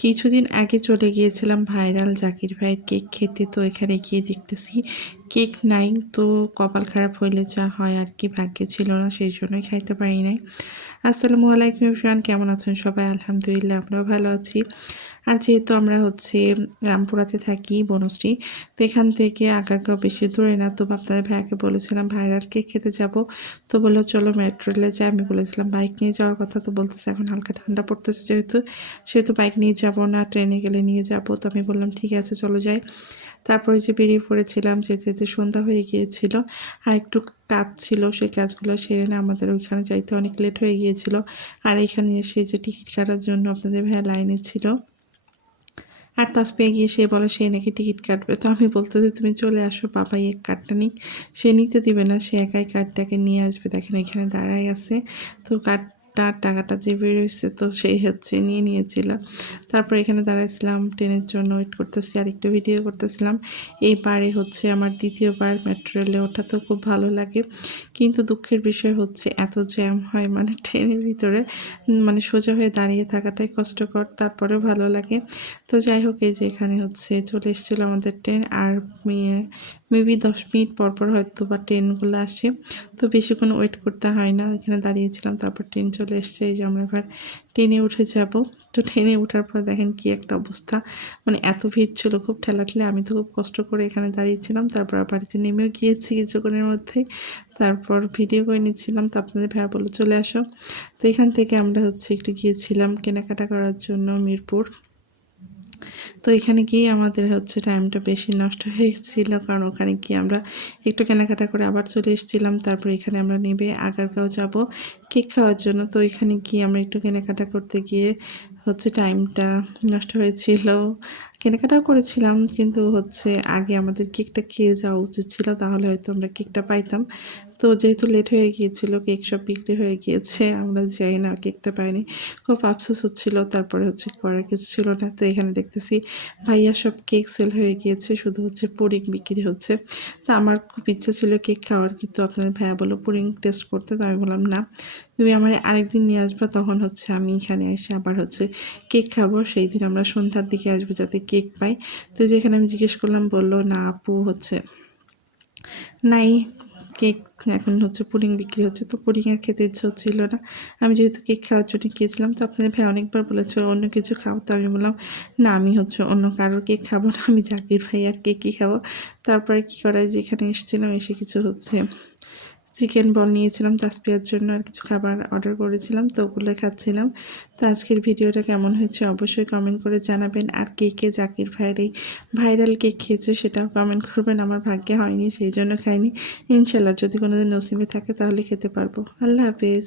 কিছুদিন আগে চলে গিয়েছিলাম ভাইরাল জাকির ভাইয়ের কেক খেতে তো এখানে গিয়ে দেখতেছি কেক নাই, তো কপাল খারাপ হইলে যা হয় আর কি, ভাগ্যে ছিল না, সেই জন্যই খাইতে পারি নাই। আসসালামু আলাইকুম ফ্রান কেমন আছেন সবাই? আলহামদুলিল্লাহ, আমরাও ভালো আছি। আর যেহেতু আমরা হচ্ছে রামপুরাতে থাকি, বনশ্রী, তো এখান থেকে আগারগাঁও বেশি দূরে না, তো আপনাদের ভাইয়াকে বলেছিলাম ভাইরাল কেক খেতে যাব। তো বলল, চলো মেট্রো রেলে যাই। আমি বলেছিলাম, বাইক নিয়ে যাওয়ার কথা তো বলতেছে, এখন হালকা ঠান্ডা পড়তেছে যেহেতু, সেহেতু বাইক নিয়ে যাব না, ট্রেনে গেলে নিয়ে যাব। তো আমি বললাম, ঠিক আছে, চলো যাই। তারপরে যে বেরিয়ে পড়েছিলাম, যেতে যেতে সন্ধ্যা হয়ে গিয়েছিল আর একটু কাজ ছিল, সেই কাজগুলো সেরে না আমাদের ওইখানে যাইতে অনেক লেট হয়ে গিয়েছিল। আর এখানে এসে যে টিকিট কাটার জন্য আপনাদের ভাইয়া লাইনে ছিল। আর তাসপিয়া গিয়ে সে বলে, সে নাকি টিকিট কাটবে। তো আমি বলতে যে, তুমি চলে আসো, বাবাই এক কার্ডটা নিক। সে নিতে দিবে না, সে একাই কার্ডটাকে নিয়ে আসবে। দেখেন এখানে দাঁড়াই আছে। তো কার্ড তার টাকাটা যে বেরোইছে তো সেই হচ্ছে নিয়ে নিয়েছিল। তারপর এখানে দাঁড়াইছিলাম, ট্রেনের জন্য ওয়েট করতেছি আর একটু ভিডিও করতেছিলাম এইবারে হচ্ছে আমার দ্বিতীয়বার মেট্রো রেলে ওঠা তো খুব ভালো লাগে। কিন্তু দুঃখের বিষয় হচ্ছে এত জ্যাম হয় মানে ট্রেনের ভিতরে মানে সোজা হয়ে দাঁড়িয়ে থাকাটাই কষ্টকর, তারপরেও ভালো লাগে। তো যাই হোক, এই যে এখানে হচ্ছে চলে এসেছিল আমাদের ট্রেন, আর মেয়ে মেবি দশ মিনিট পর পর হয়তো বা ট্রেনগুলো আসে। তো বেশিক্ষণ ওয়েট করতে হয় না। এখানে দাঁড়িয়েছিলাম, তারপর ট্রেন চলে এসছে। এই যে আমরা এবার ট্রেনে উঠে যাব। তো ট্রেনে ওঠার পর দেখেন কি একটা অবস্থা। মানে এত ভিড় ছিল, খুব ঠেলাঠেলে। আমি তো খুব কষ্ট করে এখানে দাঁড়িয়েছিলাম। তারপর বাড়িতে নেমেও গিয়েছি কিছুক্ষণের মধ্যে। তারপর ভিডিও করে নিচ্ছিলাম। তো আপনাদের ভাইয়া বলে চলে আসো। তো এখান থেকে আমরা হচ্ছে একটু গিয়েছিলাম কেনাকাটা করার জন্য মিরপুর। তো এখানে গিয়ে আমাদের হচ্ছে টাইমটা বেশি নষ্ট হয়েছিল। কারণ ওখানে গিয়ে আমরা একটু কেনাকাটা করে আবার চলে এসেছিলাম। তারপর এখানে আমরা নেবে আগারগাঁও যাব, কেক খাওয়ার জন্য। তো এখানে গিয়ে আমরা একটু কেনাকাটা করতে গিয়ে হচ্ছে টাইমটা নষ্ট হয়েছিল। কেনাকাটাও করেছিলাম, কিন্তু হচ্ছে আগে আমাদের কেকটা খেয়ে যাওয়া উচিত ছিল। তাহলে হয়তো আমরা কেকটা পাইতাম। তো যেহেতু লেট হয়ে গিয়েছিল কেক সব বিক্রি হয়ে গিয়েছে, আমরা যাই না কেকটা পাইনি। খুব আফসোস হচ্ছিল, তারপরে হচ্ছে করার কিছু ছিল না। তো এখানে দেখতেছি ভাইয়া সব কেক সেল হয়ে গিয়েছে, শুধু হচ্ছে পুডিং বিক্রি হচ্ছে। তা আমার খুব ইচ্ছা ছিল কেক খাওয়ার, কিন্তু আপনাদের ভাইয়া বলো পুডিং টেস্ট করতে, তো আমি বললাম, না, তুমি আমার আরেকদিন নিয়ে আসবে, তখন হচ্ছে আমি এখানে এসে আবার হচ্ছে কেক খাব। সেই দিন আমরা সন্ধ্যার দিকে আসব যাতে কেক পাই। তো যেখানে আমি জিজ্ঞেস করলাম, বলল, না আপু, হচ্ছে, নাই। কেক এখন হচ্ছে পুডিং বিক্রি হচ্ছে, তো পুডিংয়ের খেতে ইচ্ছে হচ্ছিল না। আমি যেহেতু কেক খাওয়ার জন্য গিয়েছিলাম, তো আপনাদের ভাই অনেকবার বলেছে, অন্য কিছু খাও। তো আমি বললাম, না, আমি হচ্ছে অন্য কারোর কেক খাব না, আমি জাকির ভাই আর কেকই খাব। তারপরে কী করায় যেখানে এসেছিলাম, এসে কিছু হচ্ছে চিকেন বল নিয়েছিলাম তাসপিয়ার জন্য আর কিছু খাবার অর্ডার করেছিলাম, তো ওগুলো খাচ্ছিলাম। তো আজকের ভিডিওটা কেমন হয়েছে অবশ্যই কমেন্ট করে জানাবেন। আর কে কে জাকির ভাইয়ের এই ভাইরাল কেক খেয়েছে সেটাও কমেন্ট করবেন। আমার ভাগ্যে হয়নি, সেই জন্য খাইনি। ইনশাল্লাহ যদি কোনো দিন নসিমে থাকে তাহলে খেতে পারব। আল্লাহ হাফেজ।